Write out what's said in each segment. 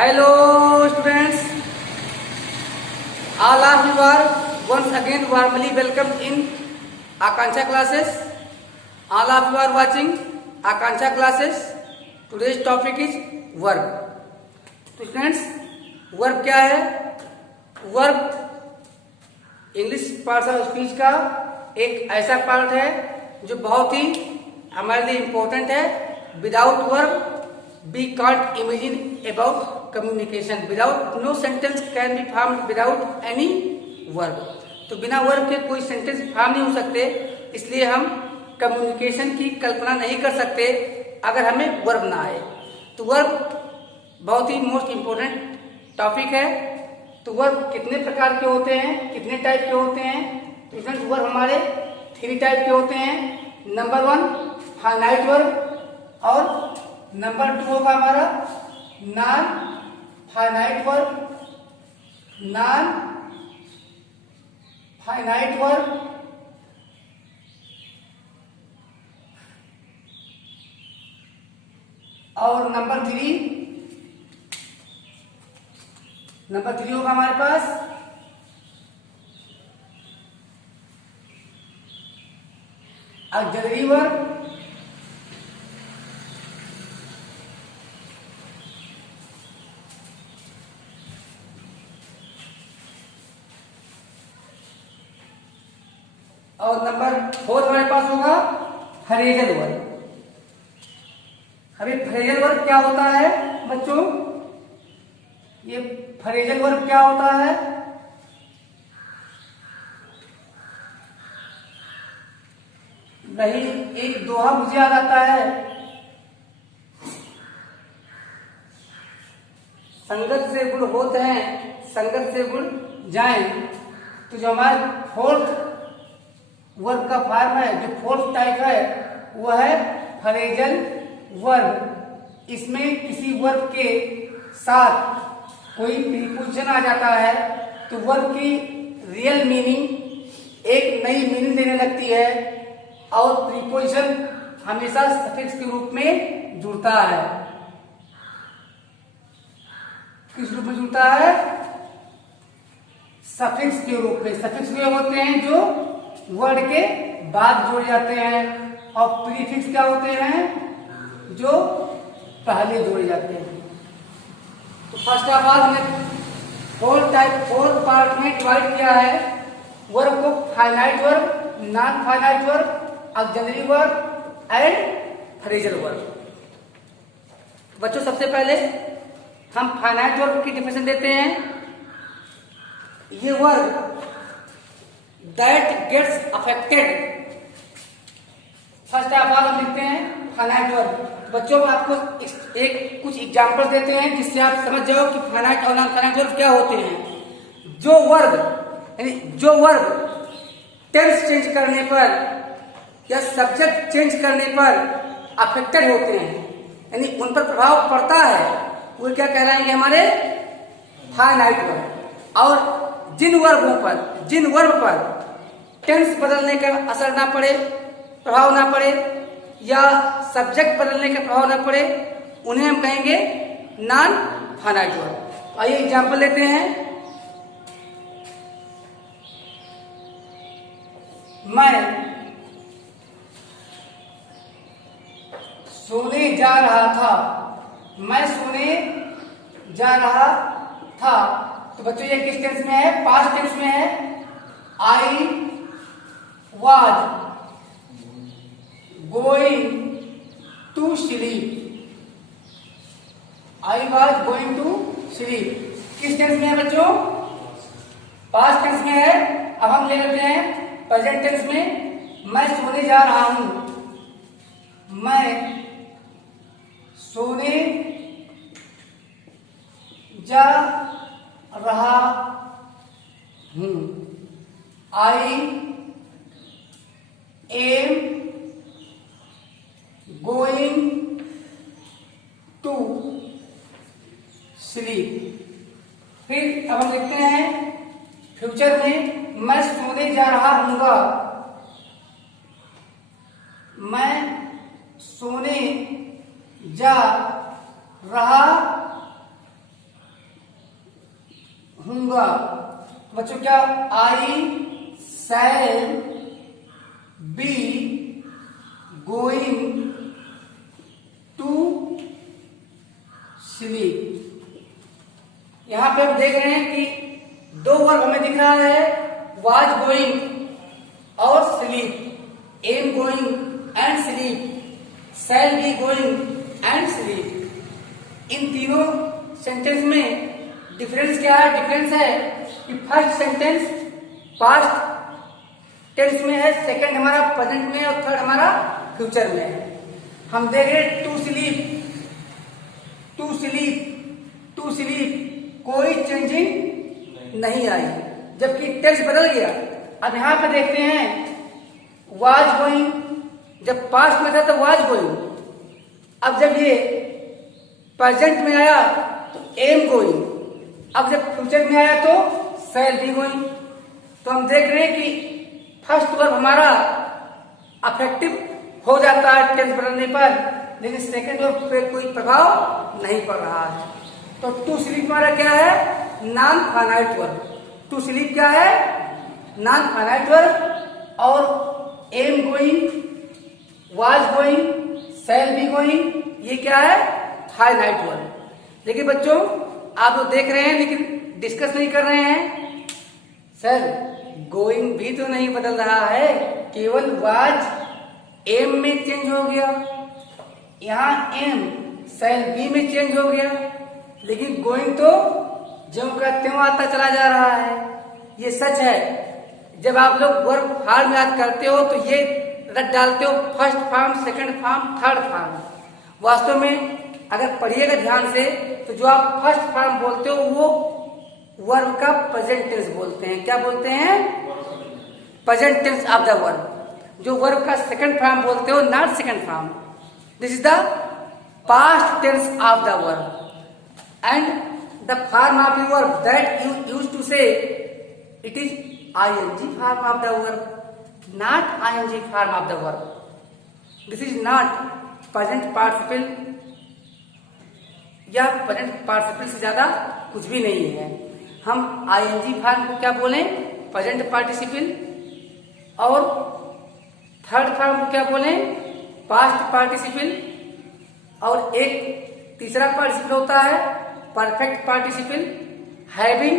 Hello students, all of you are once again warmly welcome in Akanksha classes. All of you are watching Akanksha classes. Today's topic is verb. तो students, verb क्या है? Verb English part of speech का एक ऐसा part है जो बहुत ही हमारे लिए इम्पोर्टेंट है. Without verb we can't imagine about communication. Without no sentence can be formed without any verb. तो बिना वर्ब के कोई सेंटेंस फॉर्म नहीं हो सकते, इसलिए हम कम्युनिकेशन की कल्पना नहीं कर सकते अगर हमें वर्ब ना आए. तो वर्ब बहुत ही मोस्ट इम्पोर्टेंट टॉपिक है. तो वर्ब कितने प्रकार के होते हैं, कितने टाइप के होते हैं? तो फ्रेंड्स वर्ब हमारे 3 टाइप के होते हैं. नंबर 1 फाइनाइट वर्ब और नंबर 2 होगा हमारा non finite verb. Non finite verb और नंबर 3 होगा हमारे पास ऑक्सिलरी वर्ब. और नंबर 4 हमारे पास होगा फ्रेजल वर्ब. अभी फ्रेजल वर्ब क्या होता है बच्चों? ये फ्रेजल वर्ब क्या होता है? नहीं, एक दोहा मुझे याद आता है. संगत से गुण होते हैं, संगत से गुण जाएं. तो जो हमारे फोर्थ वर्ब का फॉर्म है, जो फोर्थ टाइप है, वह है फ्रेजल वर्ब. इसमें किसी वर्ब के साथ कोई प्रीपोजिशन आ जाता है तो वर्ब की रियल मीनिंग एक नई मीनिंग देने लगती है और प्रीपोजिशन हमेशा सफिक्स के रूप में जुड़ता है. किस रूप में जुड़ता है? सफिक्स के रूप में. सफिक्स वे होते हैं जो वर्ड के बाद जोड़े जाते हैं और प्रीफिक्स क्या होते हैं जो पहले जोड़े जाते हैं. तो फर्स्ट ऑफ ऑल हमने 4 पार्ट में डिवाइड किया है वर्ब को. Finite verb, non finite verb, auxiliary verb and phrasal verb. बच्चों सबसे पहले हम फाइनाइट वर्ब की डेफिनेशन देते हैं. ये verb that gets affected. First of all हम लिखते हैं फाइनाइट वर्ब. बच्चों आपको एक कुछ एग्जांपल देते हैं जिससे आप समझ जाओ कि फाइनाइट और नॉन फाइनाइट वर्ब क्या होते हैं. जो वर्ब टेंस चेंज करने पर या सब्जेक्ट चेंज करने पर अफेक्टेड होते हैं, यानी उन पर प्रभाव पड़ता है, वो क्या कहलाएंगे? हमारे फाइनाइट वर्ब. और जिन वर्ब पर टेंस बदलने का असर ना पड़े, प्रभाव ना पड़े, या सब्जेक्ट बदलने का प्रभाव ना पड़े, उन्हें हम कहेंगे नॉन फाइनाइट वर्ब. आइए एग्जांपल लेते हैं. मैं सोने जा रहा था. मैं सोने जा रहा था. तो बच्चों ये किस टेंस में है? पास्ट टेंस में है. आई was going to sleep. I was going to sleep. किस टेंस में है बच्चों? पास्ट टेंस में है. अब हम ले लेते हैं प्रेजेंट टेंस में. मैं सोने जा रहा हूं. मैं सोने जा रहा हूं. आई am going to sleep. फिर अब हम देखते हैं फ्यूचर में. मैं सोने जा रहा हूँगा. मैं सोने जा रहा हूंगा। बच्चों क्या, I shall be going to sleep. यहां पे हम देख रहे हैं कि दो वर्ब हमें दिख रहा है, वाज गोइंग और sleep. Am going and sleep, shall be going and sleep. इन तीनों सेंटेंस में डिफरेंस क्या है? डिफरेंस है कि फर्स्ट सेंटेंस पास्ट टेंस में है, सेकंड हमारा प्रेजेंट में है और थर्ड हमारा फ्यूचर में है। हम देख रहे हैं to sleep, to sleep, to sleep, कोई चेंजिंग नहीं आई, जबकि टेंस बदल गया। अब यहां पे देखते हैं वाज गोइंग, जब पास्ट में था तो वाज गोइंग, अब जब ये प्रेजेंट में आया तो एम गोइंग, अब जब फ्यूचर में आया तो शैल बी गोइंग। तो हम देख रहे हैं कि फर्स्ट वर्ब हमारा अफेक्टिव हो जाता है टेंस बदलने पर, लेकिन सेकंड वर्ब पे कोई प्रभाव नहीं पड़ रहा है। तो टू स्लीप हमारा क्या है? Non finite verb. To sleep क्या है? Non finite verb. और am going, was going, shall be going, ये क्या है? Finite verb. देखिए बच्चों, आप लोग देख रहे हैं लेकिन डिस्कस नहीं कर रहे हैं। सर गोइंग भी तो नहीं बदल रहा है, केवल वाज एम में चेंज हो गया, यहाँ एम शैल बी में चेंज हो गया, लेकिन गोइंग तो ज्यों का त्यों आता चला जा रहा है। ये सच है। जब आप लोग वर्ब फॉर्म याद करते हो तो ये रट डालते हो first form, second form, third form. वास्तव में अगर पढ़िएगा ध्यान से तो जो आप फर्स्ट फॉर्म बोलते हो वो वर्ब का प्रेजेंट टेंस बोलते हैं। क्या बोलते हैं? Present tense of the verb. जो वर्ब का सेकंड फॉर्म बोलते हो, not second form, this is the past tense of the verb and the form of the verb that you use to say it is ing form of the verb, not ing form of the verb. This is not present participle या present participle से ज्यादा कुछ भी नहीं है। हम ing form को क्या बोलें? Present participle. और थर्ड फॉर्म को क्या बोलें? Past participle. और एक तीसरा पार्टिसिपल होता है perfect participle, having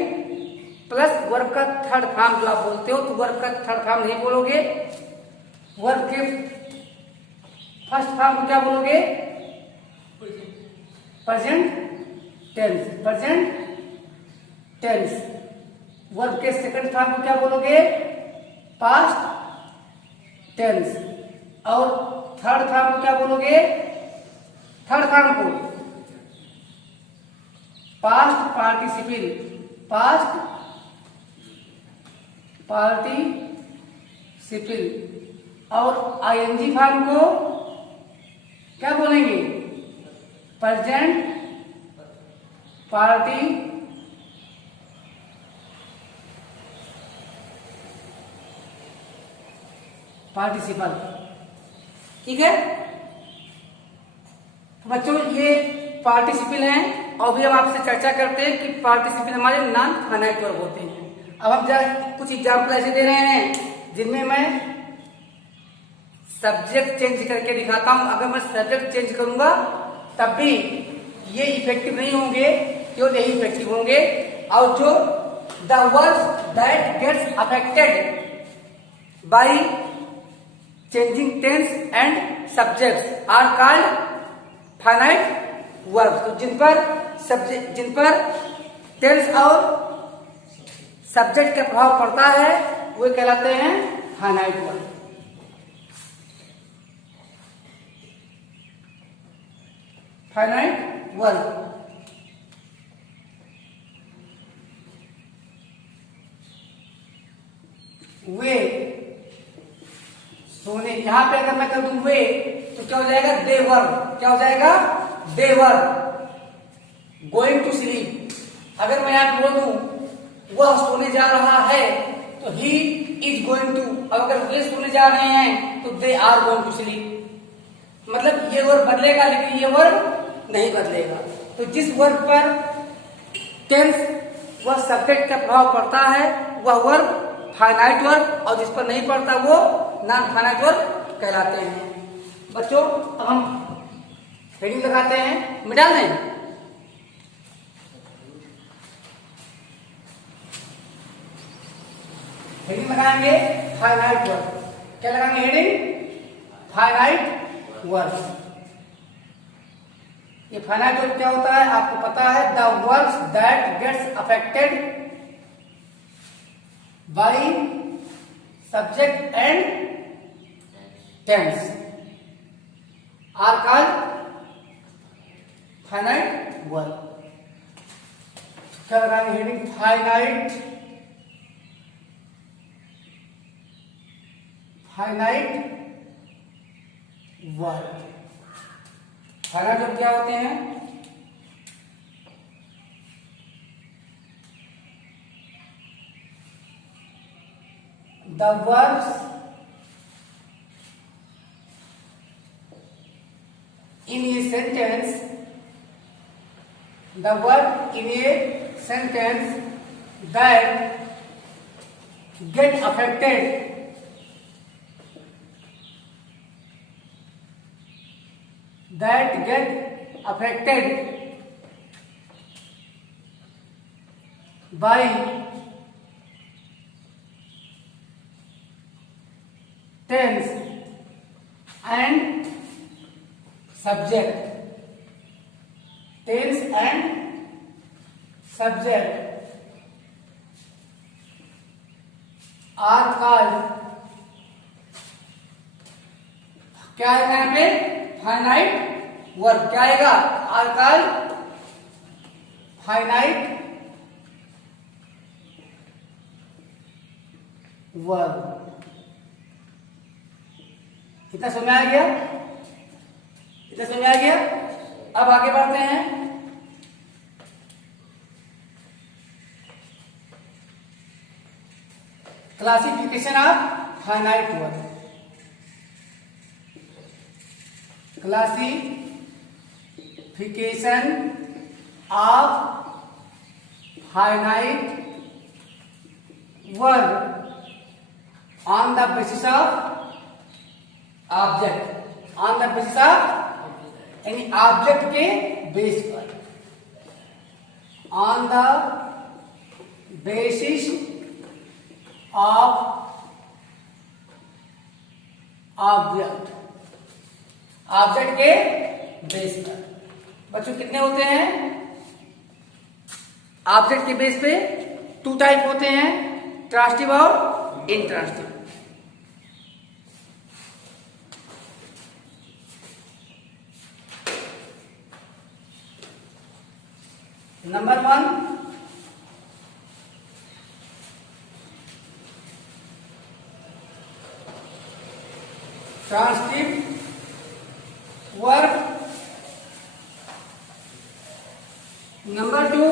plus verb का थर्ड फॉर्म जो आप बोलते हो, तो वर्ब का थर्ड फॉर्म नहीं बोलोगे, वर्ब के फर्स्ट फॉर्म को क्या बोलोगे? Present tense, present tense. Verb के सेकंड फॉर्म को क्या बोलोगे? Past tense. और थर्ड फॉर्म को क्या बोलोगे? थर्ड फॉर्म को पास्ट पार्टिसिपल, पास्ट पार्टिसिपल। और ing फॉर्म को क्या बोलेंगे? Present participle. ठीक है तो बच्चों, ये पार्टिसिपल हैं। और भी हम आपसे चर्चा करते हैं कि पार्टिसिपल हमारे नॉन फाइनाइट वर्ब होते हैं। अब हम कुछ एग्जाम्पल ऐसे दे रहे हैं जिनमें मैं सब्जेक्ट चेंज करके दिखाता हूं। अगर मैं सब्जेक्ट चेंज करूंगा तब भी ये इफेक्टिव नहीं होंगे, केवल यही इफेक्टिव होंगे। और जो the verbs that gets affected by changing tense and subjects are called finite verbs. तो जिन पर टेंस और सब्जेक्ट का प्रभाव पड़ता है वो कहलाते हैं फाइनाइट वर्ब। Finite verb. वे सोने, यहां पे अगर मैं कर दूं वे तो क्या हो जाएगा? दे वर्ब। क्या हो जाएगा? दे वर्ब। गोइंग टू स्लीप, अगर मैं यहां बोल दूं वह सोने जा रहा है तो ही इज गोइंग टू। अब अगर वे सोने जा रहे हैं तो they are going to sleep. मतलब ये वर्ब बदलेगा लेकिन ये वर्ब नहीं बदलेगा। तो जिस वर्ब पर टेंस वह सब्जेक्ट का प्रभाव पड़ता है वह वर्ब फाइनाइट वर्ब, और जिस पर नहीं पड़ता वो नॉन फाइनाइट वर्ब कहलाते हैं। बच्चों अब हम हेडिंग लगाते हैं, मिटा दें। हेडिंग लगाएंगे फाइनाइट वर्ब। क्या लगाएंगे हेडिंग? Finite verb. ये फाइनाइट वर्ब क्या होता है आपको पता है, the verbs that gets affected by subject and tense are called finite verb. क्या लगाएंगे heading? Finite verb. Finite verb क्या होते हैं? The verbs in a sentence, the word in a sentence that get affected by tense and subject, tense and subject are called, क्या आएगा यहाँ पे? Finite verb. क्या आएगा? Are called finite verb. इतना समझ में आ गया? इतना समझ में आ गया? अब आगे बढ़ते हैं। Classification of finite verb. Classification of finite verb on the basis of object, on the basis of यानी ऑब्जेक्ट के बेस पर, on the basis of object, object के बेस पर। बच्चों कितने होते हैं ऑब्जेक्ट के बेस पे? 2 टाइप होते हैं, ट्रांसिटिव और intransitive. Number 1 transitive verb, number 2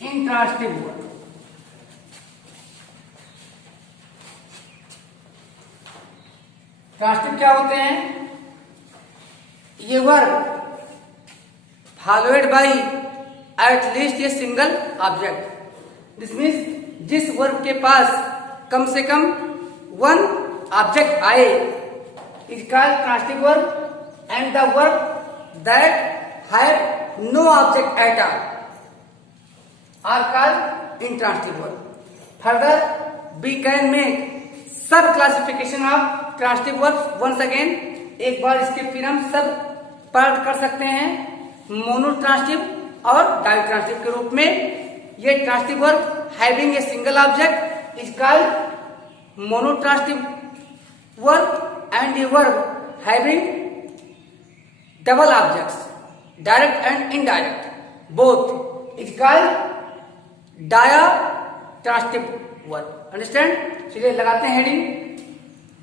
intransitive verb. Transitive क्या होते हैं? ये verb followed by at least a single object. This means जिस वर्ब के पास कम से कम 1 ऑब्जेक्ट आए is called transitive verb, and the verb that have no object at all are called intransitive verb. Further we can make sub classification of transitive verb once again. एक बार इसके फिर हम सब पार्ट कर सकते हैं, मोनोट्रांसिटिव और डाइट्रांसिटिव के रूप में। ये transitive verb having a single object is called monotransitive verb, and a verb having double objects direct and indirect both is called ditransitive verb. Understand? चलिए लगाते हैं हेडिंग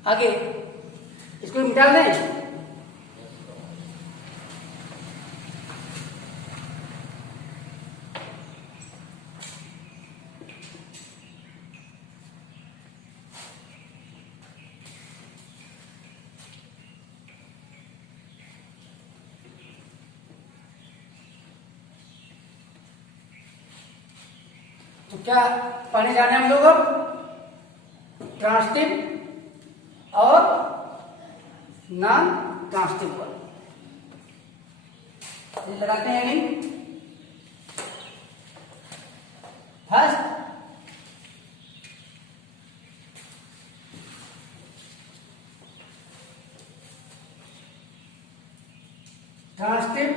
आगे, इसको मिटा दें। तो क्या पढ़ने जाने हम लोग अब ट्रांसटिव और नॉन ट्रांसटिव वर्ब। लगाते हैं लिंक। First transitive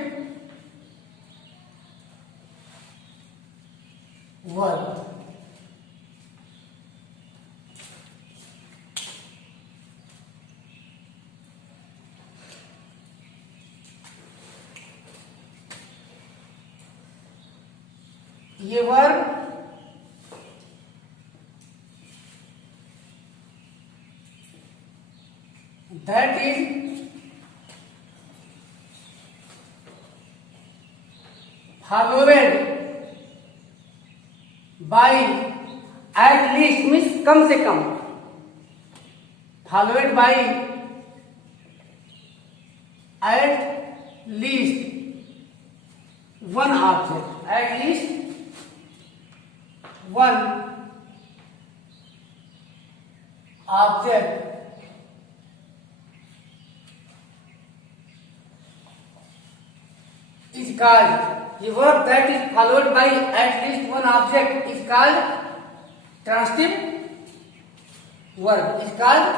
verb. ये verb that is followed by at least means कम से कम, followed by at least one object, at least one object is called, the verb that is followed by at least one object is called transitive verb, is called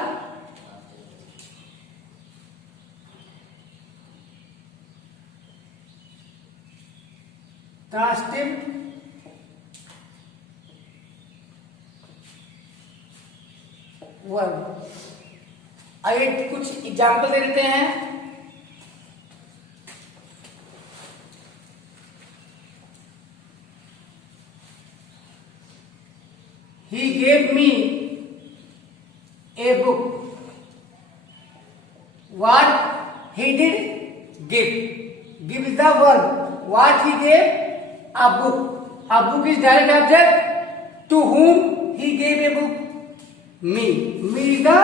transitive verb. आइए कुछ example दे देते हैं। He gave me a book. What he did? Give. Give is the verb. What he gave? A book. A book is direct object. To whom he gave a book? Me. Me is the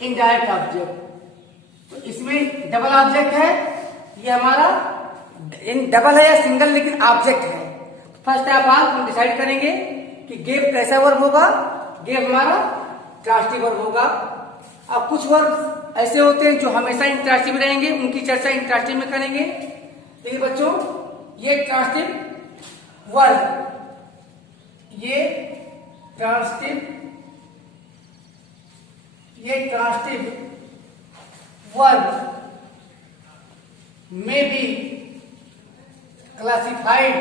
indirect object. तो इसमें double object है, ये हमारा double है या single लेकिन object है। First of all हम डिसाइड करेंगे कि गेव कैसा वर्ब होगा। गेव हमारा ट्रांसिटिव वर्ब होगा। अब कुछ वर्ब ऐसे होते हैं जो हमेशा इंट्रांसिटिव रहेंगे, उनकी चर्चा इंट्रांसिटिव में करेंगे। देखिए बच्चों, ये ट्रांसिटिव वर्ब, ये ट्रांसिटिव वर्ब में B classified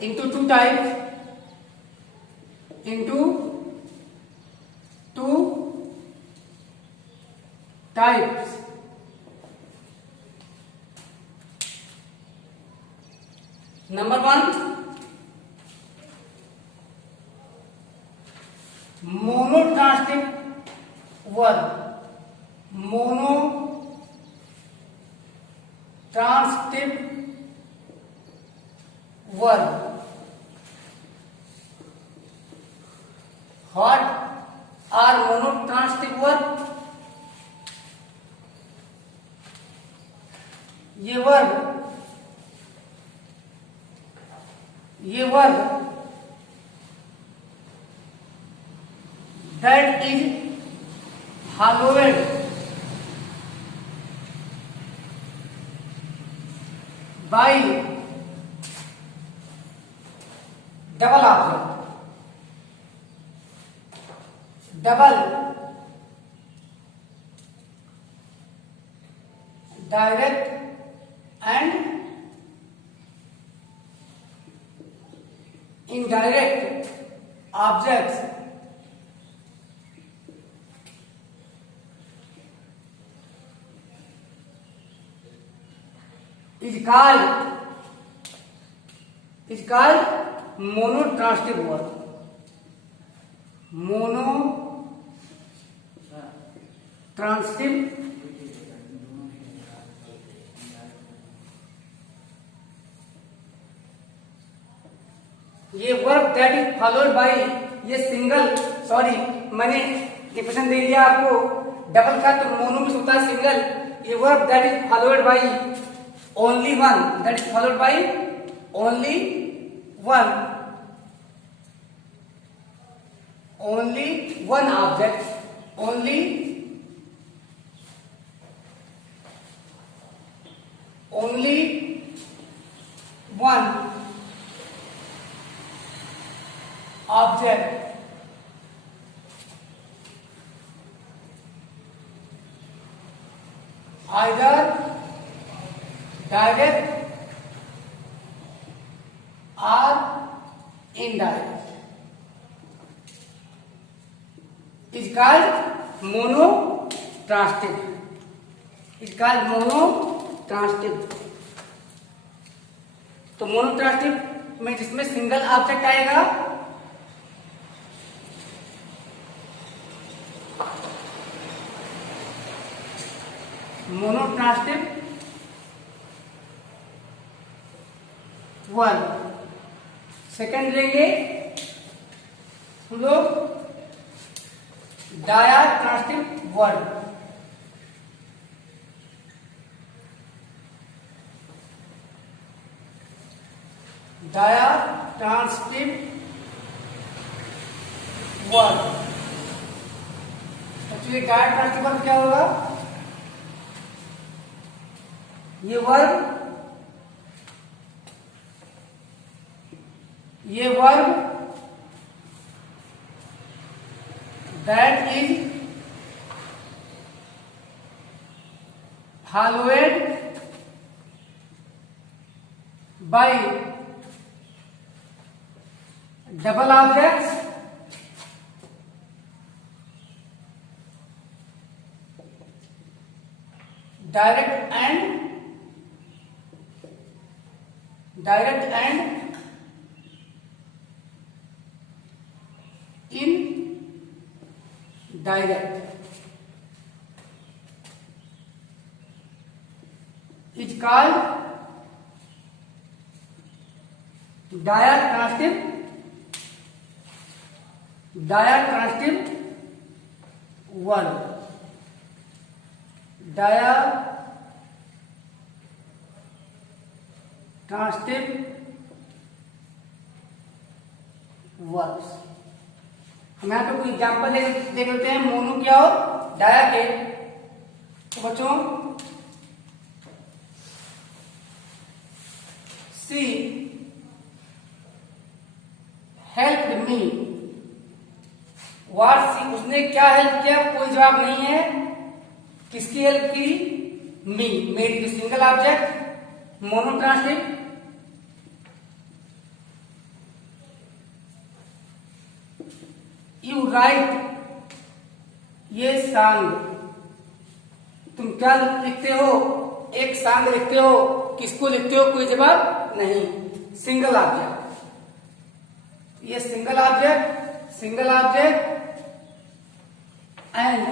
into two types, Number one, monotransitive verb. Monotransitive verb. What are monotransitive verb? ये verb that is followed by double object, double direct and indirect objects is called monotransitive verb. Monotransitive ये verb that is followed by, ये single, sorry मैंने definition दे दिया आपको, double का तो mono में होता है सिंगल। ये verb that is followed by only one, that is followed by only one, only one object, only one object either direct or indirect is called monotransitive, is called monotransitive। तो मोनोट्रांसिटिव में जिसमें single object आएगा, मोनोट्रांसिटिव one. Second लेंगे हम लोग डायाट्रांसिटिव one. डायाट्रांसिटिव one. Actually डायाट्रांसिटिव one क्या होगा, ये verb that is followed by double objects direct and indirect is called diatransitive one। diatransitive verbs. हम यहाँ पे कोई एग्जाम्पल देख लेते हैं मोनो क्या हो डाया के। तो बच्चों सी हेल्प मी, व्हाट सी, उसने क्या हेल्प किया, कोई जवाब नहीं है। किसकी हेल्प की, मी, मेरी। तो सिंगल ऑब्जेक्ट मोनोट्रांसिटिव। यू राइट ये सॉन्ग, तुम क्या लिखते हो, एक सॉन्ग लिखते हो। किसको लिखते हो, कोई जवाब नहीं। सिंगल ऑब्जेक्ट, ये single object and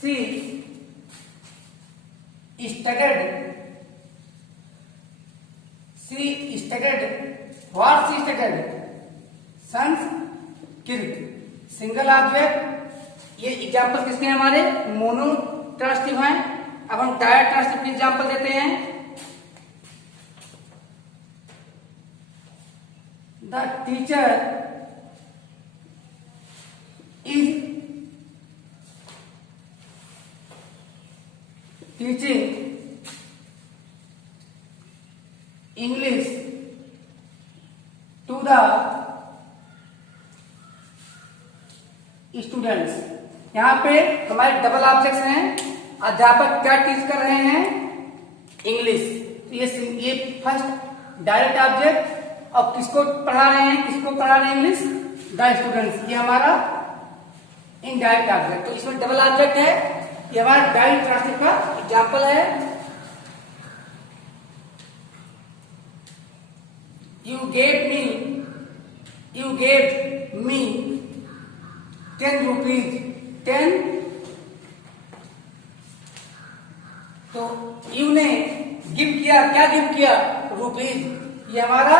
she staggered, what she staggered, Sanskrit. Single object, ये एग्जाम्पल किसके हैं, हमारे मोनोट्रांसिटिव हैं। अब हम डायाट्रांसिटिव की एग्जाम्पल देते हैं। The teacher is teaching English to the students. यहां पे हमारे डबल ऑब्जेक्ट्स हैं। अध्यापक क्या टीच कर रहे हैं, इंग्लिश। तो ये फर्स्ट डायरेक्ट ऑब्जेक्ट, और किसको पढ़ा रहे हैं, इंग्लिश, द स्टूडेंट्स। ये हमारा इनडायरेक्ट ऑब्जेक्ट। तो इसमें डबल ऑब्जेक्ट है, ये हमारा डायाट्रांसिटिव का एग्जाम्पल है। You gave me 10 rupees, 10। तो यू ने गिव किया, क्या गिव किया, रुपीज। ये हमारा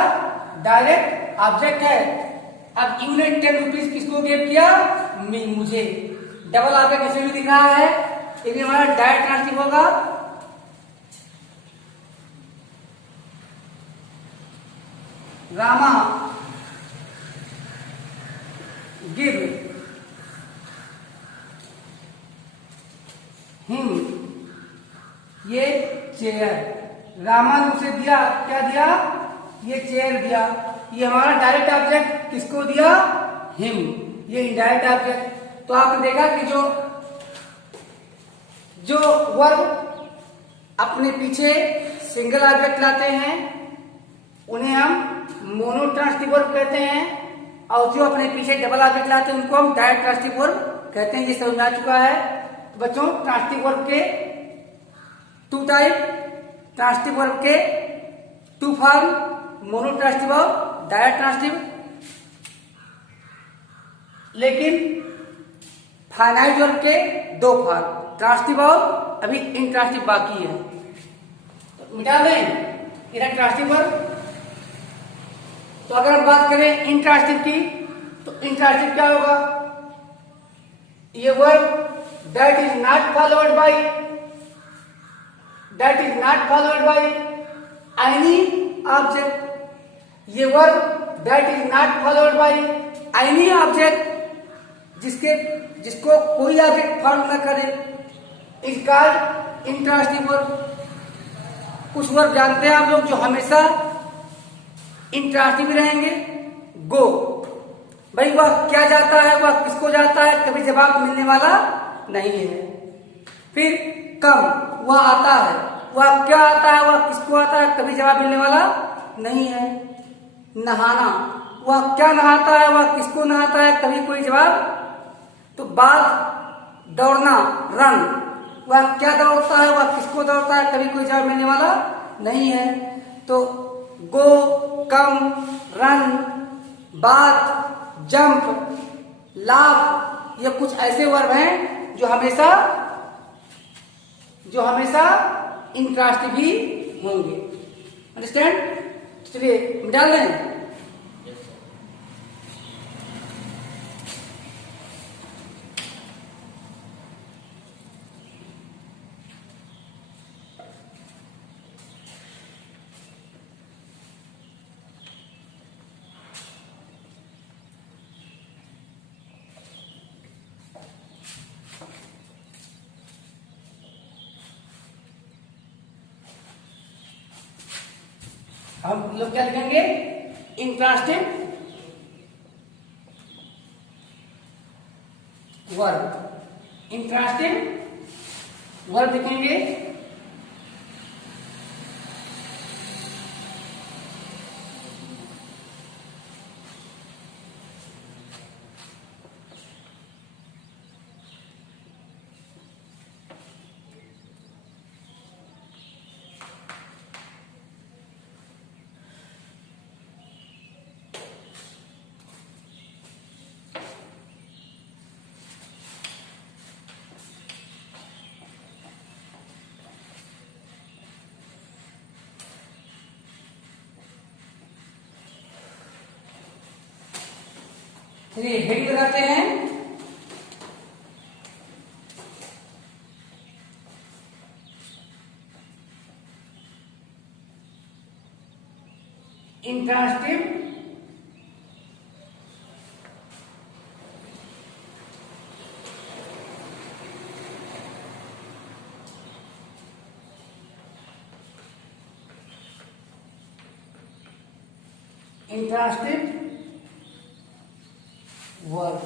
डायरेक्ट ऑब्जेक्ट है। अब यू ने 10 रुपीज किसको गिव किया, मी, मुझे। डबल ऑब्जेक्ट इसमें भी दिख रहा है, ये भी हमारा डायरेक्ट ट्रांसटिव होगा। रामा गिव हिम ये चेयर, रामा ने उसे दिया, क्या दिया, ये चेयर दिया। ये हमारा डायरेक्ट ऑब्जेक्ट किसको दिया, हिम, ये इनडायरेक्ट ऑब्जेक्ट। तो आपने देखा कि जो वर्ब अपने पीछे सिंगल ऑब्जेक्ट लाते हैं उन्हें हम मोनोट्रांसटिव वर्ब कहते हैं, और जो अपने पीछे डबल ऑब्जेक्ट लाते हैं उनको हम डायरेक्ट ट्रांसटिव वर्ब कहते हैं। ये समझ में आ चुका है बच्चों। ट्रांसटिव वर्ब के टू टाइप, ट्रांसटिव वर्ब के टू फॉर्म, मोनोट्रांसटिव और डायरेक्ट ट्रांसटिव। लेकिन फाइनाइट वर्ब के दो फॉर्म, ट्रांसटिव और अभी इंट्रांसटिव बाकी है। तो मिटा दें इधर ट्रांसटिव वर्ब। तो अगर हम बात करें इंट्रांसटिव की, तो इंट्रांसटिव क्या होगा, ये verb that is not followed by any object, ये verb that is not followed by any object जिसको कोई ऑब्जेक्ट फॉलो न करे, इज कॉल्ड इंट्रांसटिव वर्ब। कुछ वर्ब जानते हैं आप लोग जो हमेशा इंट्रांसटिव रहेंगे। गो, भाई वह क्या जाता है, वह किसको जाता है, कभी जवाब मिलने वाला नहीं है। फिर कम, वह आता है, वह क्या आता है, वह किसको आता है, कभी जवाब मिलने वाला नहीं है। नहाना, वह क्या नहाता है, वह किसको नहाता है, कभी कोई जवाब। तो बात दौड़ना, रन, वह क्या दौड़ता है, वह किसको दौड़ता है, कभी कोई जवाब मिलने वाला नहीं है। तो गो, कम, रन, बात, जंप, लाफ, ये कुछ ऐसे वर्ब हैं जो हमेशा इंट्रांसटिव ही होंगे। अंडरस्टैंड। चलिए डाल दें। हम लोग क्या लिखेंगे, इंट्रांसटिव वर्ब, इंट्रांसटिव वर्ब लिखेंगे। चलिए हेड लगाते हैं। Intransitive verb.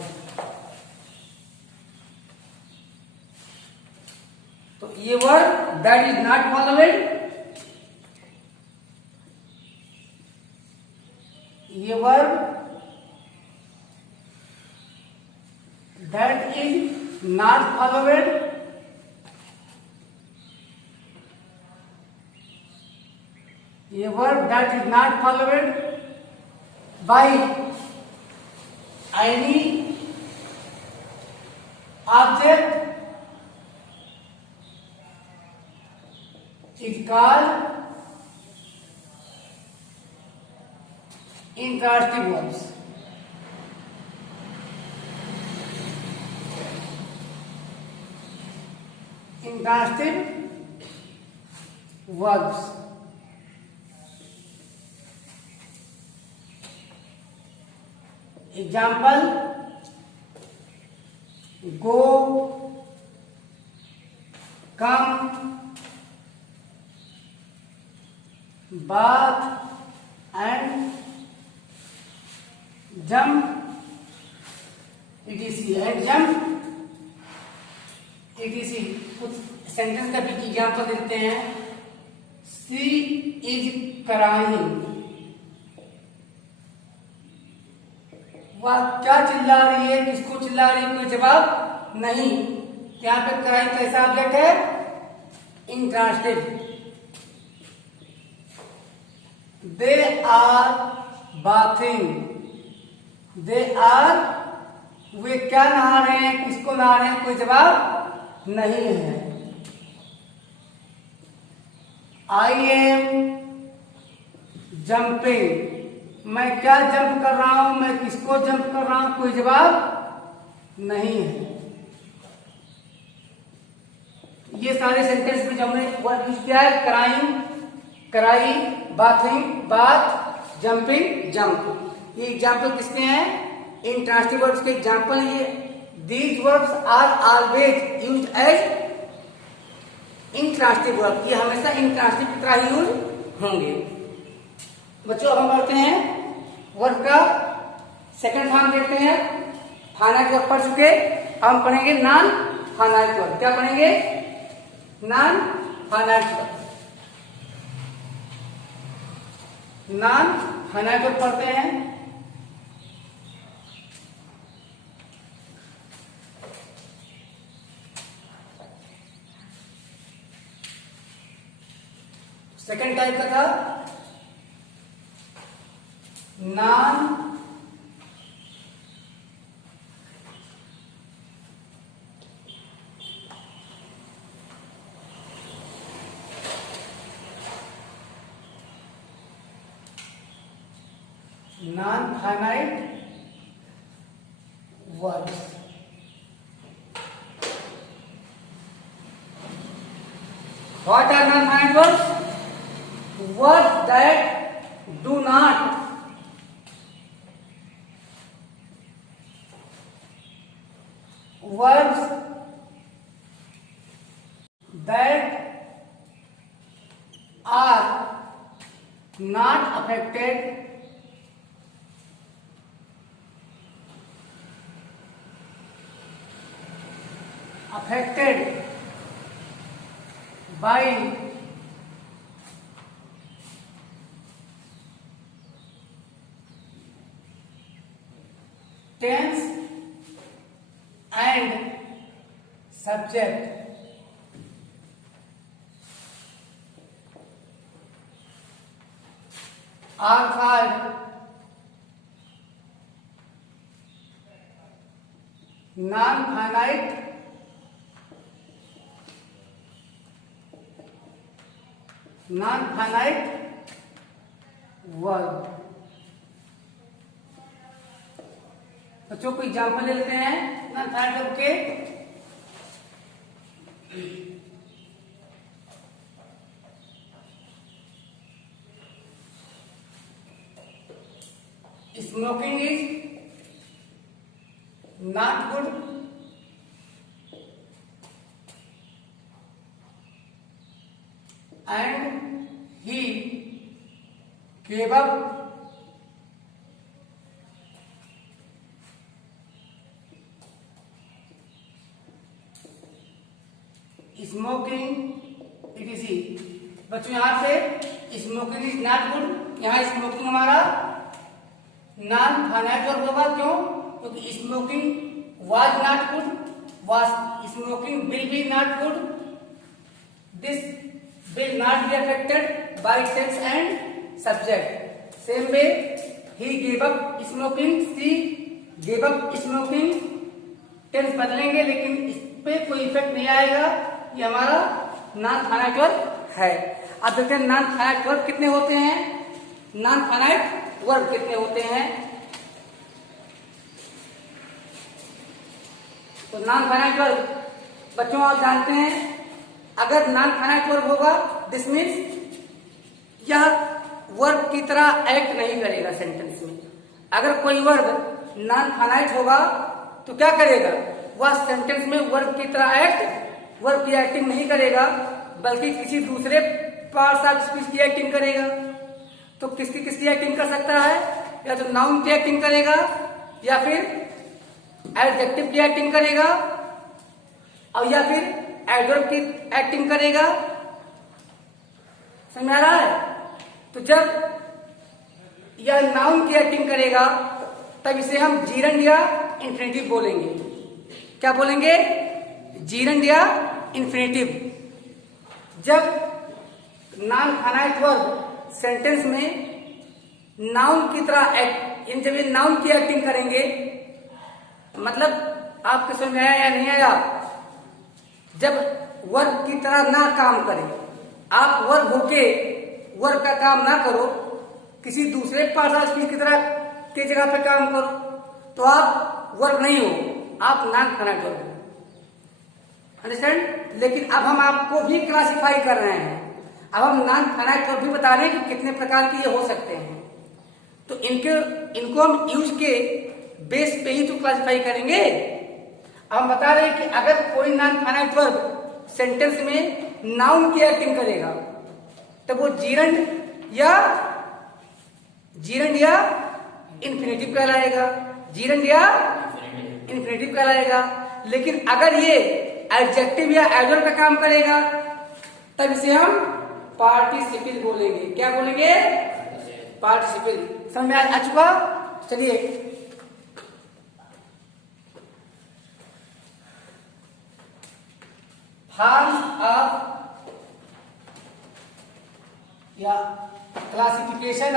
तो ये verb that is not followed, ये verb that is not followed, ये verb that is not followed by any object is called intransitive verbs. intransitive verbs. Example: go, come, bath and jump, etc. and jump, etc. कुछ sentence का भी example देते हैं. She is crying. वह क्या चिल्ला रही है, किसको चिल्ला रही है, कोई जवाब नहीं. यहाँ पे क्राइंग कैसा ऑब्जेक्ट है? Intransitive. They are bathing. They are, वे क्या नहा रहे हैं, किसको नहा रहे हैं, कोई जवाब नहीं है. I am jumping. मैं क्या जंप कर रहा हूं, मैं किसको जंप कर रहा हूं, कोई जवाब नहीं है. ये सारे सेंटेंस में जो हमने वर्ड यूज किया है, crying, cry, bathing, bath, jumping, jump. ये एग्जाम्पल किसके हैं? इंट्रांसिटिव वर्ब्स के एग्जाम्पल. ये these verbs are always used as intransitive verb. ये हमेशा इंट्रांसिटिव की तरह यूज होंगे. बच्चों अब हम पढ़ते हैं वर्ब का सेकंड फॉर्म देखते हैं. फाइनाइट वर्ब पढ़ चुके, हम पढ़ेंगे नॉन फाइनाइट वर्ब. क्या पढ़ेंगे? Non finite verb. Non finite verb पढ़ते हैं. सेकंड टाइप का था non finite verbs. What are non-finite words? Words that do not words that are not affected by tense and subject. Are called non-finite verb. बच्चों को example ले लेते हैं non finite verb के. Smoking is not good. And he gave up smoking. etc. बच्चों यहाँ पे smoking is not good. यहाँ स्मोकिंग हमारा नॉन फाइनाइट वर्ब होगा. क्यों? क्योंकि smoking was not good, was smoking will be not good. This will not be affected by tense and subject. Same way, he gave up smoking, she gave up smoking. Tense बदलेंगे लेकिन इस पे कोई effect नहीं आएगा. ये हमारा non finite verb है. अब देखते हैं नॉन फाइनाइट वर्ब कितने होते हैं. नॉन फाइनाइट वर्ब कितने होते हैं? तो नॉन फाइनाइट वर्ब बच्चों आप जानते हैं अगर नॉन फाइनाइट वर्ब होगा दिस मीन्स यह वर्ब की तरह एक्ट नहीं करेगा सेंटेंस में। अगर कोई वर्ब नॉन फाइनाइट होगा तो क्या करेगा, वह सेंटेंस में वर्ब की तरह वर्ब की एक्टिंग नहीं करेगा, बल्कि किसी दूसरे पार्ट्स ऑफ स्पीच की एक्टिंग करेगा। तो किसकी एक्टिंग कर सकता है, या तो नाउन की एक्टिंग करेगा या फिर एडजेक्टिव की एक्टिंग करेगा और या फिर एडवर्ब की एक्टिंग करेगा। समझ आ रहा है? तो जब यह नाउन की एक्टिंग करेगा तब इसे हम जीरंड या इंफिनिटिव बोलेंगे। क्या बोलेंगे, जीरंड या इंफिनिटिव। जब नॉन फाइनाइट वर्ब सेंटेंस में नाउन की तरह जब ये नाउन की एक्टिंग करेंगे, मतलब आपके समझ में आया या नहीं आया, जब वर्ब की तरह ना काम करें, आप वर्ब होके वर्ब का काम ना करो, किसी दूसरे पार्ट ऑफ स्पीच की तरह की जगह पे काम करो, तो आप वर्ब नहीं हो, आप नॉन फाइनाइट वर्ब हो। अंडरस्टैंड? लेकिन अब हम आपको भी क्लासिफाई कर रहे हैं। अब हम नॉन फाइनाइट वर्ब भी बता रहे हैं कि कितने प्रकार के ये हो सकते हैं। तो इनको हम यूज के बेस पे ही तो क्लासिफाई करेंगे। अब हम बता रहे हैं कि अगर कोई नॉन फाइनाइट वर्ब सेंटेंस में नाउन की एक्टिंग करेगा तो वो जीरंड या इंफिनिटिव कहलाएगा, जीरंड या इंफिनिटिव कहलाएगा। लेकिन अगर ये एडजेक्टिव या एडवर्ब का काम करेगा तब इसे हम पार्टिसिपल बोलेंगे। क्या बोलेंगे, पार्टिसिपल। समझ में आ चुका? चलिए फॉर्म्स ऑफ या क्लासिफिकेशन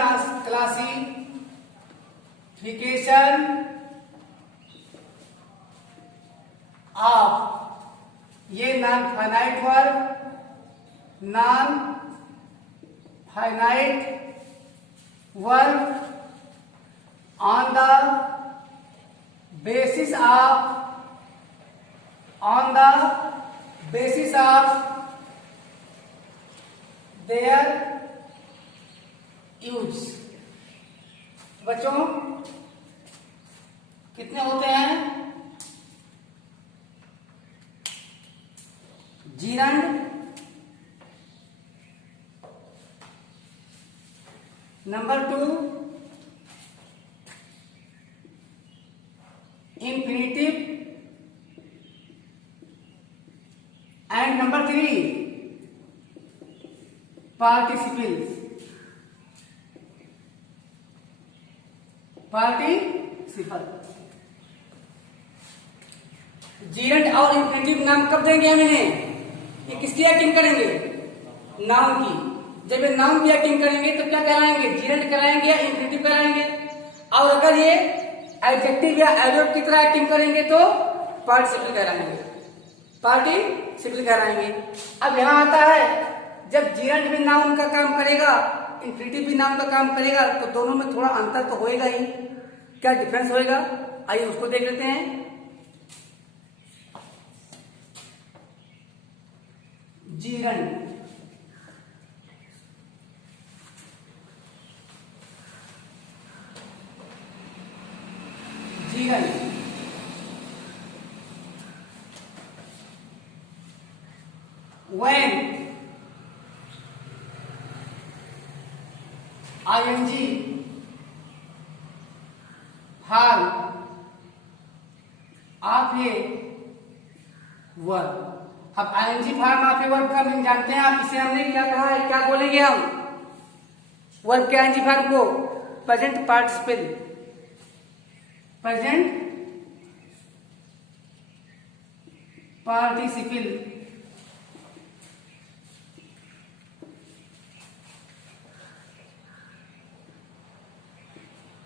ऑफ ये non finite verb on the basis of their use। बच्चों कितने होते हैं, gerund, number 2 infinitive and number 3 participles. Gerund और इंफिनिटिव नाम कब देंगे हम इन्हें, ये किसकी एक्टिंग करेंगे, नाउन की। जब ये नाउन की एक्टिंग करेंगे तो क्या कहलाएंगे, जीरंड कहलाएंगे या इंफिनिटिव कहलाएंगे। और अगर ये एडजेक्टिव या एडवर्ब की तरह एक्टिंग करेंगे तो पार्टिसिपल कहलाएंगे। अब यहाँ आता है जब जीरंड भी नाउन का काम करेगा, इंफिनिटिव भी नाउन का काम करेगा, तो दोनों में थोड़ा अंतर तो होएगा ही। क्या डिफरेंस होएगा, आइए उसको देख लेते हैं। Gerund when ing form of a verb। अब ing form of a verb का मीनिंग जानते हैं आप, इसे हमने क्या कहा है, क्या बोलेंगे हम वर्ब के ing फॉर्म को, present participle.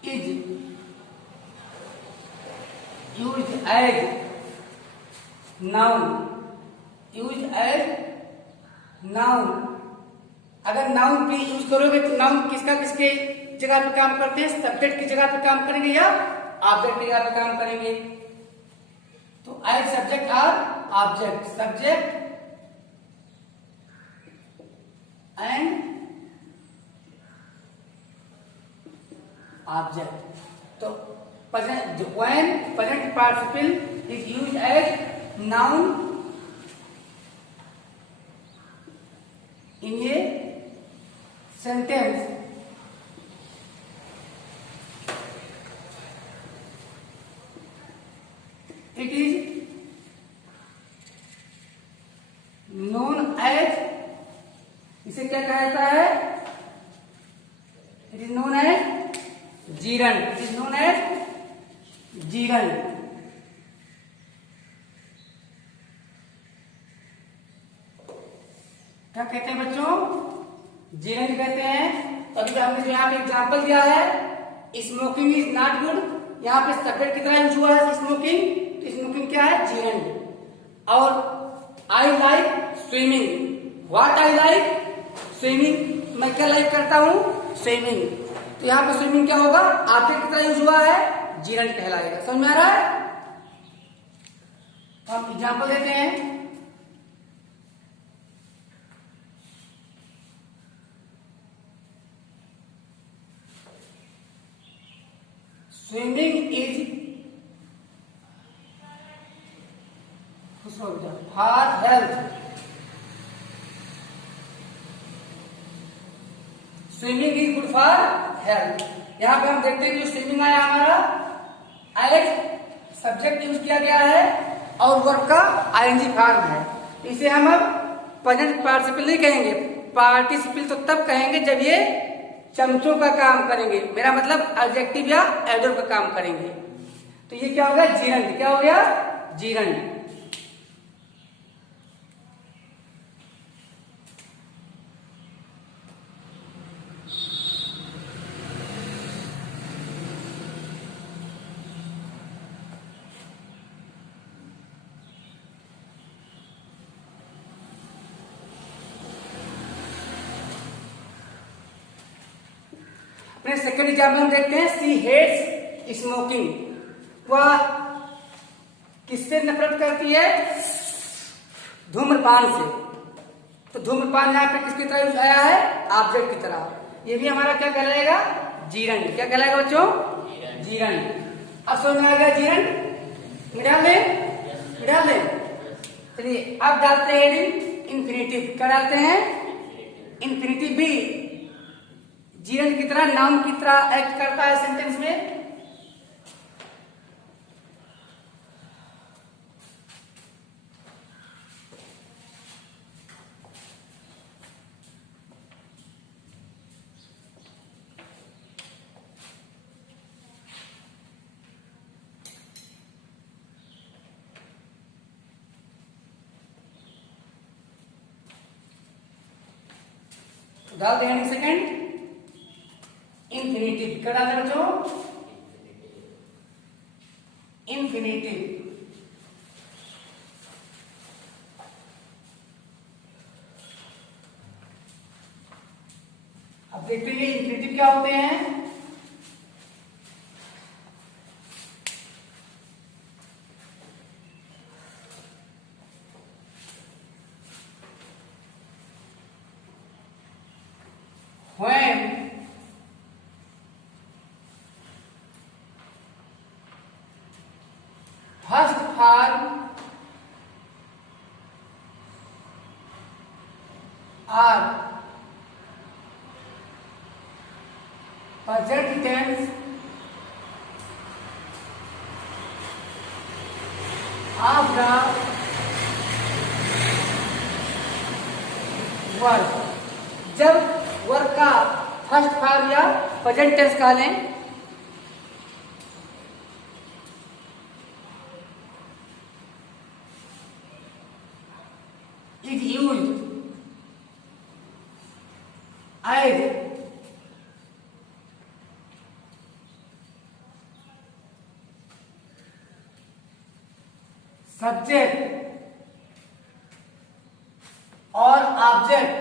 is used as noun। अगर नाउन पे यूज करोगे तो नाउन किसके जगह पे काम करते हैं, सब्जेक्ट की जगह पे काम करेंगे या ऑब्जेक्ट की जगह पे काम करेंगे। तो एज सब्जेक्ट और ऑब्जेक्ट, सब्जेक्ट एंड ऑब्जेक्ट। तो when present participle is used as noun in a sentence, it is known as, इसे क्या कहा जाता है? It is known as gerund. It is known as gerund. क्या कहते हैं बच्चों? जीरन कहते हैं। तो अभी हमने जो यहाँ पे एग्जाम्पल दिया है, स्मोकिंग इज नॉट गुड, यहाँ पे सब्जेक्ट की तरह यूज हुआ है स्मोकिंग, तो स्मोकिंग क्या है? जीरन। और I like swimming, what I like? Swimming. मैं क्या लाइक करता हूँ? स्विमिंग। तो यहाँ पे स्विमिंग क्या होगा? ऑब्जेक्ट की तरह यूज हुआ है, जीरन कहलाएगा। समझ में आ रहा है? तो हम एग्जाम्पल देते हैं। Swimming is for health. Swimming is good for health. यहाँ पे हम देखते हैं कि जो स्विमिंग आया हमारा एज सब्जेक्ट यूज किया गया है और वर्ब का आईएनजी फॉर्म है। इसे हम अब प्रेजेंट पार्टिसिपल नहीं कहेंगे, पार्टिसिपल तो तब कहेंगे जब ये चमचों का काम करेंगे, मेरा मतलब एडजेक्टिव या एडवर्ब का काम करेंगे। तो ये क्या हो गया? जीरन। क्या हो गया? जीरन। अपने सेकंड एग्जाम्पल हम देखते हैं। सी हेट्स स्मोकिंग। वह किससे नफरत करती है? धूम्रपान से। तो धूम्रपान यहाँ पे किसकी तरह यूज आया है? ऑब्जेक्ट की तरह। ये भी हमारा क्या कहलाएगा? जीरन। क्या कहलाएगा बच्चों? जीरन। अब समझ में आ गया जीरन? मिटा ले। चलिए अब डालते हैं इंफिनिटिव। क्या डालते हैं? इंफिनिटिव भी जीरन की तरह, नाउन की तरह एक्ट करता है सेंटेंस में। डाल देंगे सेकेंड इंफिनिटिव। क्या डाल दें बच्चों? इंफिनिटिव। अब देखते हैं इंफिनिटिव क्या होते हैं। When first form are present tense of the verb. जब वर्ब का फर्स्ट फॉर्म या प्रेजेंट टेंस कह लें, is used as subject or object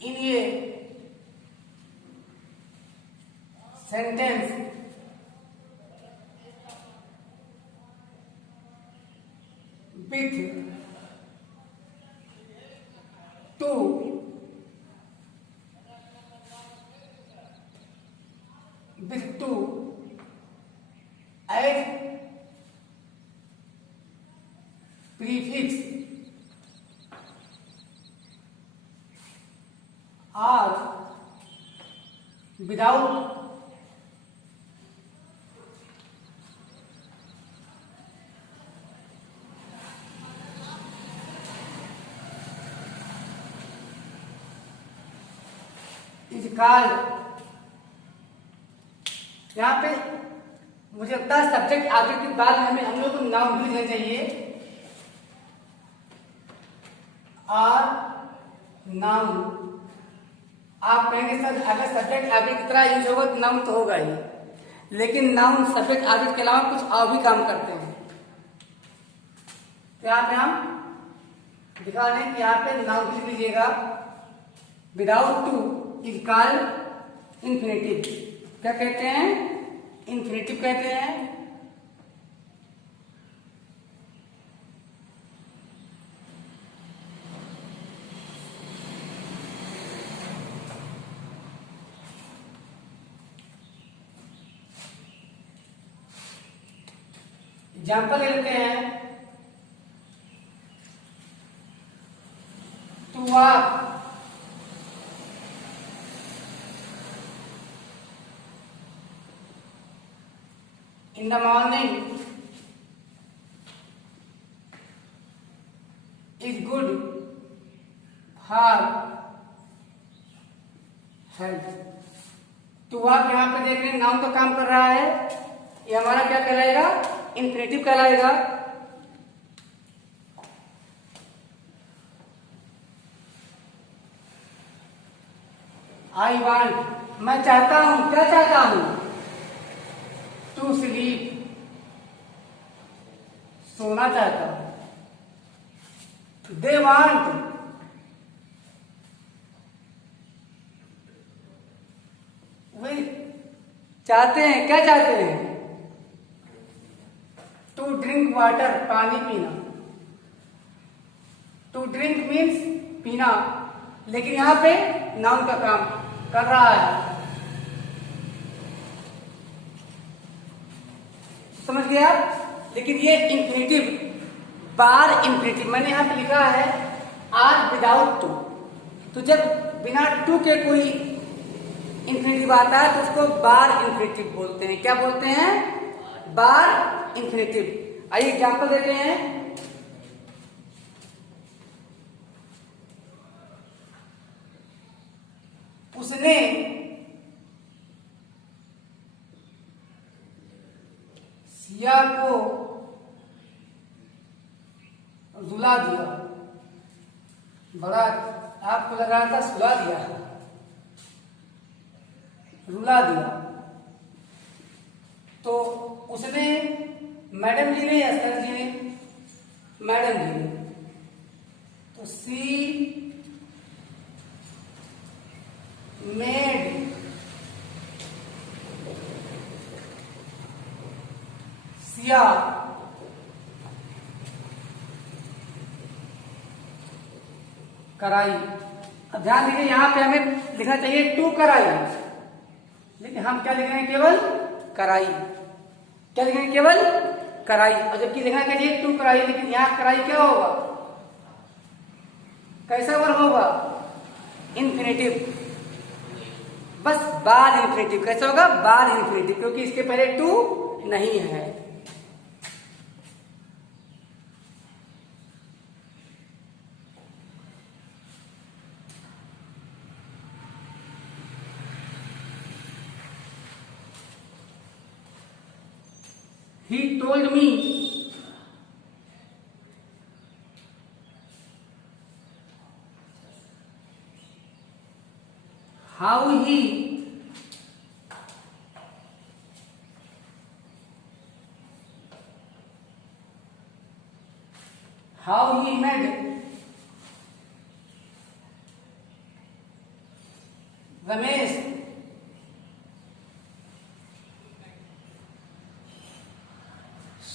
in a sentence with to as prefix और विदाउट इज कॉल्ड। यहाँ पे मुझे लगता है सब्जेक्ट आगे के बाद में हमें हम लोग को नाउन भी लिखना चाहिए और नाउन। आप कहेंगे सर अगर सब्जेक्ट आगे की तरह यूज होगा तो नाउन तो होगा ही, लेकिन नाउन सब्जेक्ट आगे के अलावा कुछ और भी काम करते हैं। तो यहाँ पे हम दिखा रहे हैं कि यहाँ पे नाउन लिख लीजिएगा without two is called infinitive. क्या कहते हैं? इंफिनिटिव कहते हैं। एग्जाम्पल ले लेते हैं। To walk, in the morning is good for health। तो आप यहाँ पे देख रहे हैं नाउन तो काम कर रहा है, ये हमारा क्या कहलाएगा? इंफिनिटिव कहलाएगा। आई वांट, मैं चाहता हूं, क्या चाहता हूं? टू स्लीप, सोना चाहता हूं। दे वांट, वे चाहते हैं, क्या चाहते हैं? टू ड्रिंक वाटर, पानी पीना। टू ड्रिंक मीन्स पीना, लेकिन यहां पे नाउन का काम कर रहा है। समझ गया? लेकिन ये इंफिनिटिव, बार इंफिनिटिव मैंने यहां पे लिखा है आर विदाउट टू। तो जब बिना टू के कोई इंफिनिटिव आता है तो उसको बार इंफिनिटिव बोलते हैं। क्या बोलते हैं? बार इंफिनिटिव। आइए एग्जाम्पल देते हैं। उसने सिया को रुला दिया। बड़ा आपको लग रहा था सुला दिया, रुला दिया। तो उसने, मैडम जी ने या सर जी ने? मैडम जी ने। तो सी मेड सिया कराई। अब ध्यान दीजिए यहां पे हमें लिखना चाहिए टू कराई, लेकिन हम क्या लिख रहे हैं? केवल कराई। क्या लिख रहे हैं? केवल कराई। और जबकि लिखना चाहिए टू कराई, लेकिन यहां कराई क्या होगा? कैसा वर्ब होगा? इंफिनिटिव। बस बार इंफिनिटिव। कैसा होगा? बार इंफिनिटिव, क्योंकि इसके पहले टू नहीं है। He told me how he made Ramesh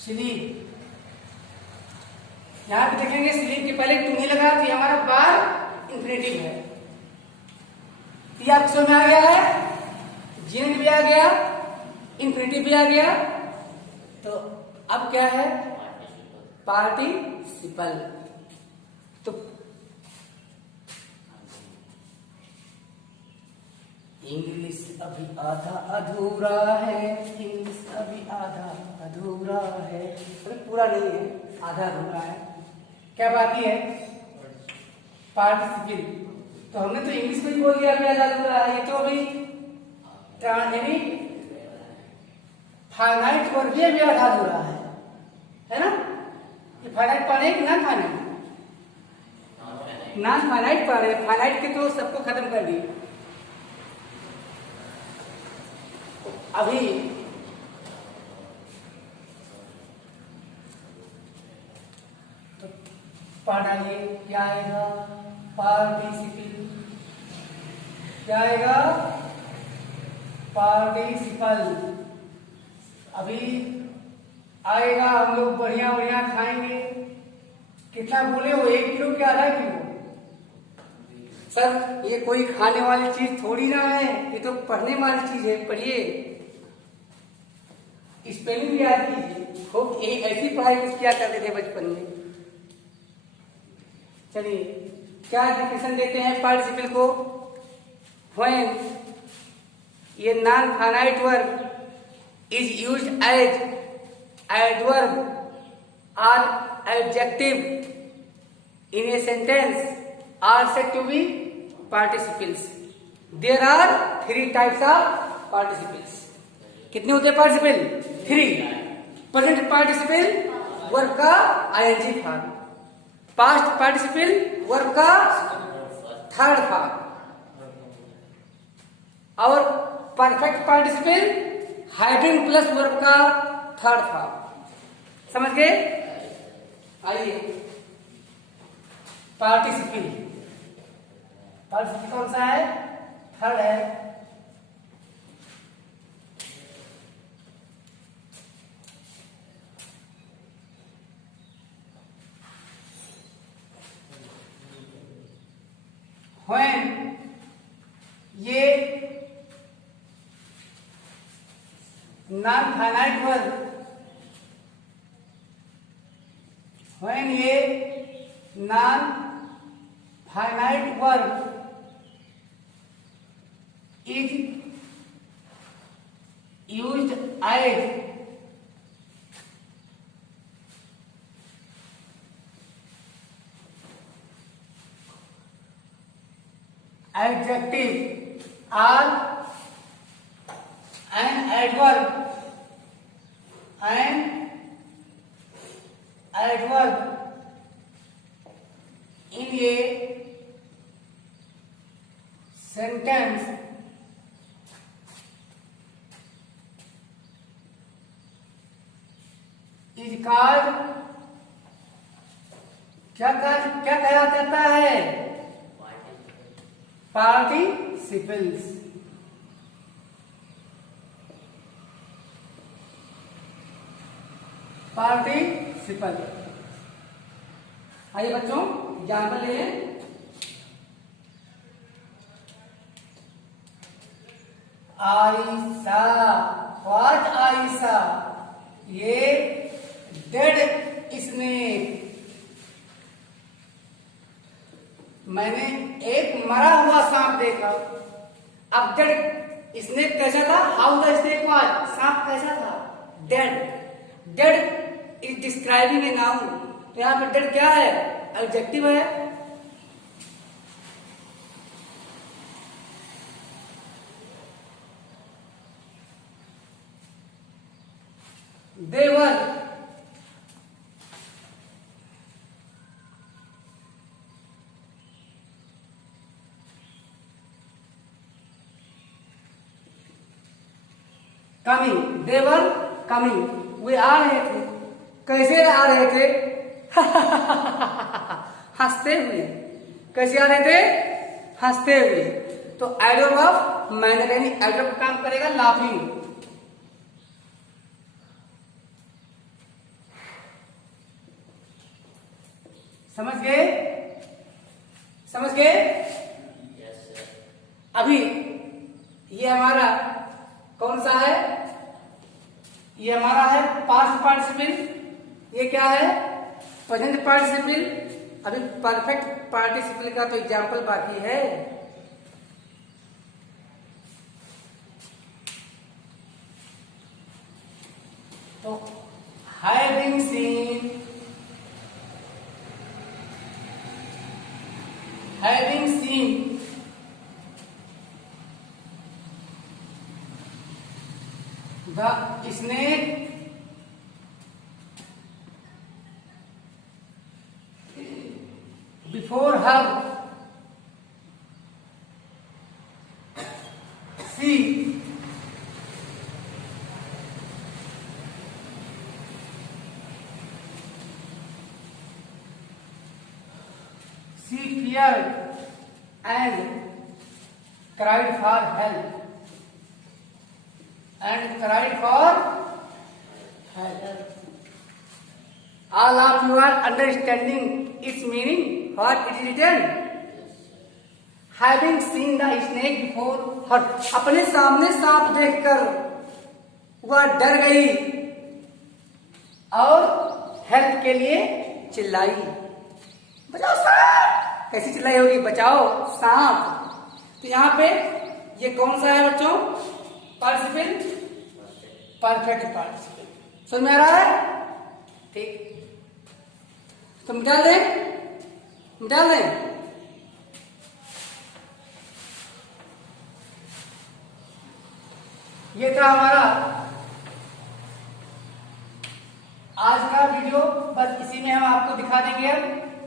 sleep. यहां पे देखेंगे स्लीप के पहले टू नहीं लगा तो ये हमारा बार इंफिनिटिव है। ये आपको समझ में आ गया है, जेंड भी आ गया, इंफिनिटिव भी आ गया। तो अब क्या है, पार्टिसिपल। तो इंग्लिश अभी आधा अधूरा है, इंग्लिश अभी आधा अधूरा है, पूरा नहीं है, आधा अधूरा है। क्या बाकी है, पार्टिसिपल। तो हमने तो इंग्लिश में ही बोल दिया अभी आधा अधूरा है। ये तो अभी फाइनाइट वर्ब भी अभी आधा अधूरा है ना। ये फाइनाइट पढ़े कि नॉन फाइनाइट? नॉन फाइनाइट पढ़े, फाइनाइट के तो सबको खत्म कर दिए। अभी तो पढ़ाइए, क्या आएगा, पार्टिसिपल। क्या आएगा, पार्टिसिपल। अभी आएगा, हम लोग बढ़िया बढ़िया खाएंगे। कितना बोले हो, 1 किलो क्या आधा किलो? सर ये कोई खाने वाली चीज थोड़ी ना है, ये तो पढ़ने वाली चीज है। पढ़िए, स्पेलिंग भी याद कीजिए। खूब ऐसी पढ़ाई किया करते थे बचपन में। चलिए, क्या डिफिनेशन देते हैं पार्टिसिपल को? व्हेन ये non finite verb is used as adverb और adjective in a sentence are said to be participles. There are 3 types of participles. कितने होते हैं पार्टिसिपल? 3। प्रेजेंट पार्टिसिपल वर्ब का ING form, past participle verb का 3rd form, और perfect participle hydrogen plus verb का 3rd form. समझ गए? आइए, पार्टिसिपल कौन सा है? 3rd है। When ये नॉन फाइनाइट वर्ब, when ये non finite verb is used as adjective or an adverb in a sentence is called, क्या कहा जाता है? पार्टिसिपल्स। पार्टिसिपल। आइए बच्चों, एग्जाम्पल ले लें। आयशा, व्हाट आयशा? ये डेड स्नेक। मैंने एक मरा हुआ सांप देखा। अब डेड स्नेक कैसा था? How the snake was? सांप कैसा था? Dead. Dead is describing a noun. तो यहाँ पे डेड क्या है? एडजेक्टिव है। They were coming, they were coming, वे आ रहे थे। कैसे आ रहे थे? हंसते हुए। कैसे आ रहे थे? हंसते हुए। तो एडवर्ब ऑफ मैनर यानी एडवर्ब काम करेगा लाफिंग। समझ गए? समझ गए? अभी ये हमारा कौन सा है? ये हमारा है पास्ट पार्टिसिपल। ये क्या है? Present participle. अभी परफेक्ट पार्टिसिपल का तो एग्जाम्पल बाकी है। तो having seen the snake before her, she feared and cried for help. All of you are understanding its meaning, what it is written. Having seen the snake before her, अपने सामने सांप देखकर वह डर गई और हेल्प के लिए चिल्लाई। बचाओ सांप! कैसी चिल्लाई होगी? बचाओ सांप। तो यहाँ पे ये कौन सा है बच्चों? Participle, perfect participle. समझ में आ रहा है? ठीक, तो मिटा दें। ये था हमारा आज का वीडियो। बस इसी में हम आपको दिखा देंगे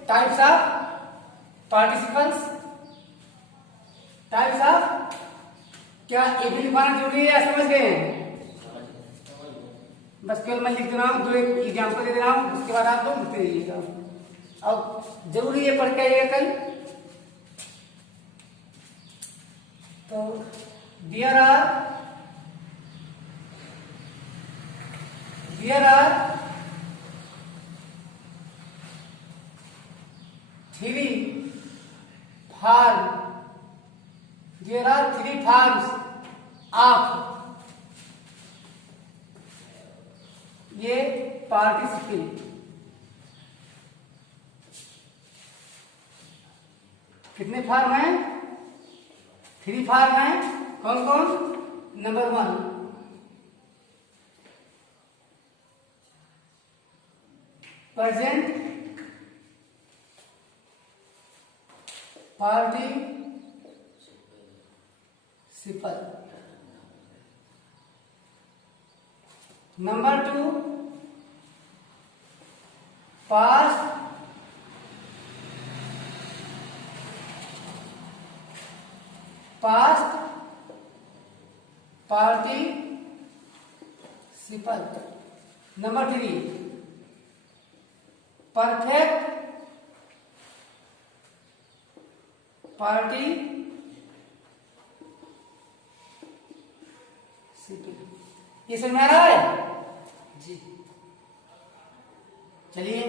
types of participles. Types of क्या ये भी लिखवाना जरूरी है या समझ गए हैं? बस केवल मैं लिख दे रहा हूँ, दो एक एग्जाम्पल दे रहा हूँ, उसके बाद आप लोग लिखते रहिएगा। अब जरूरी है पढ़ के आइएगा कल। तो there are three forms of, ये पार्टिसिपल। कितने फार्म हैं? 3 फार्म हैं। कौन कौन? Number 1 present participle, number 2 past participle, number 3 perfect participle. ये समझ में आ रहा है जी? चलिए,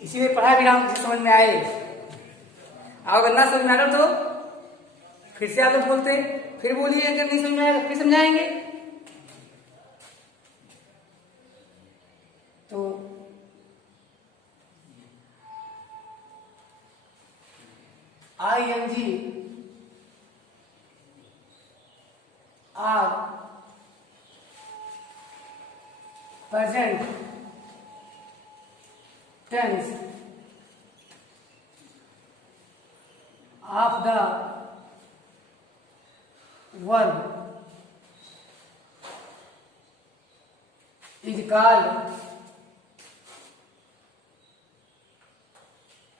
इसीलिए पढ़ा भी रहा हूं, समझ में आए। अगर ना समझ में आ रहा तो फिर से आप लोग बोलते, फिर बोलिए। अगर नहीं समझ में आएगा फिर समझाएंगे। तो ING are present tense of the verb is called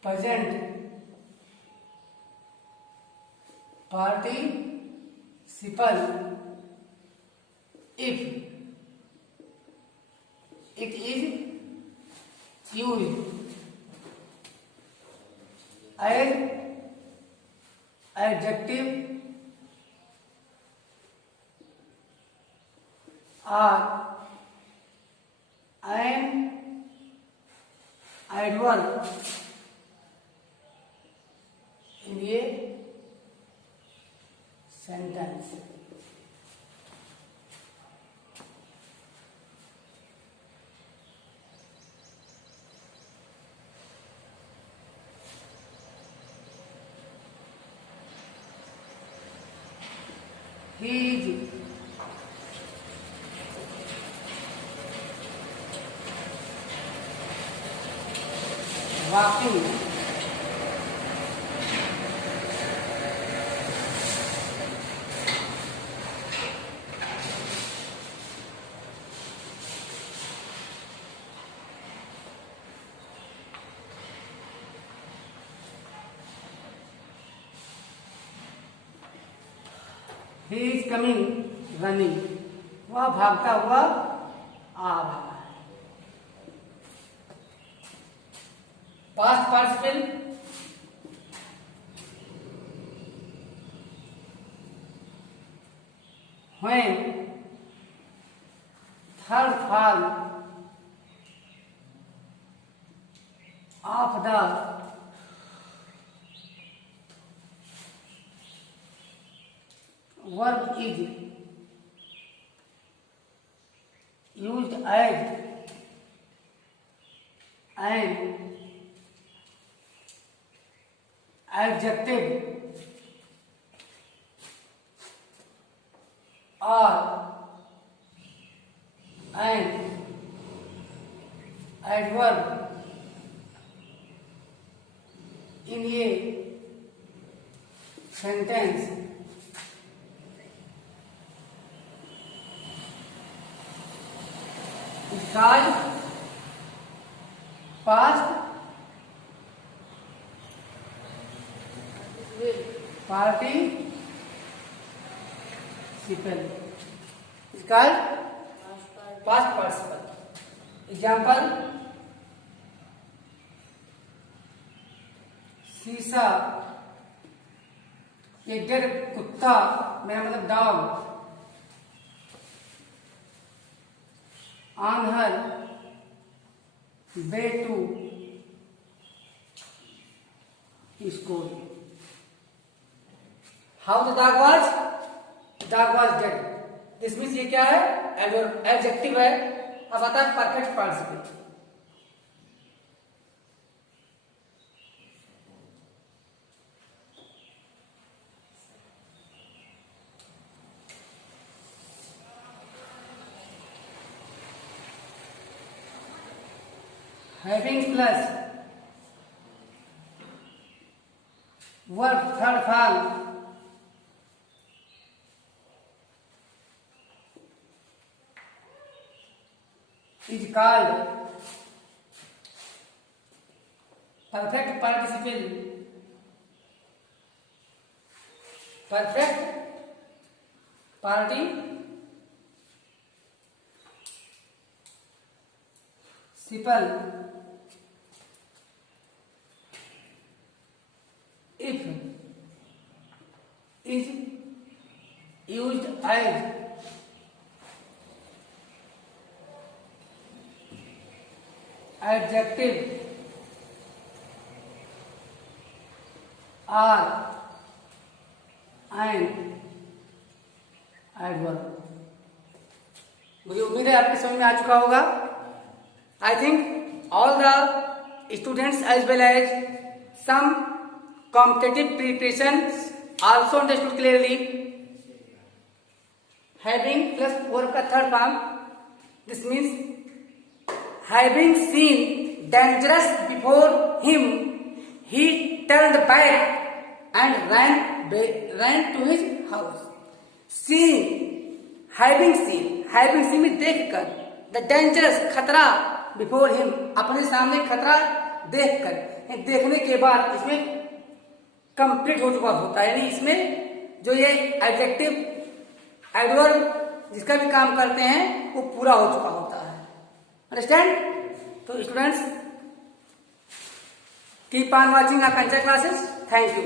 present participle if it is used as adjective or an adverb in a sentence. He is walking he is coming running, वह भागता हुआ आ रहा है। Past participle when third form of the verb is used as an adjective or an adverb in a sentence, is called past participle. Is called past participle. Example: शीशा, एक dead कुत्ता, मेरा मतलब dog, on her way to school. How the dog was? The dog was dead. This means ये क्या है? Adjective है। अब आता है perfect participle. Having plus verb third form is called perfect participle. Perfect participle if is used as adjective or an adverb. मुझे उम्मीद है आपके समझ में आ चुका होगा। I think all the students as well as some competitive preparations also understood clearly. Having plus verb का third form, this means having seen dangerous before him, he turned back and ran to his house. Having seen में देखकर, the dangerous खतरा before him अपने सामने खतरा देखकर, देखने के बाद इसमें कंप्लीट हो चुका होता है, यानी इसमें जो ये एडजेक्टिव एडवर्ब जिसका भी काम करते हैं वो पूरा हो चुका होता है। अंडरस्टैंड? तो students, keep on watching Akanksha classes. Thank you.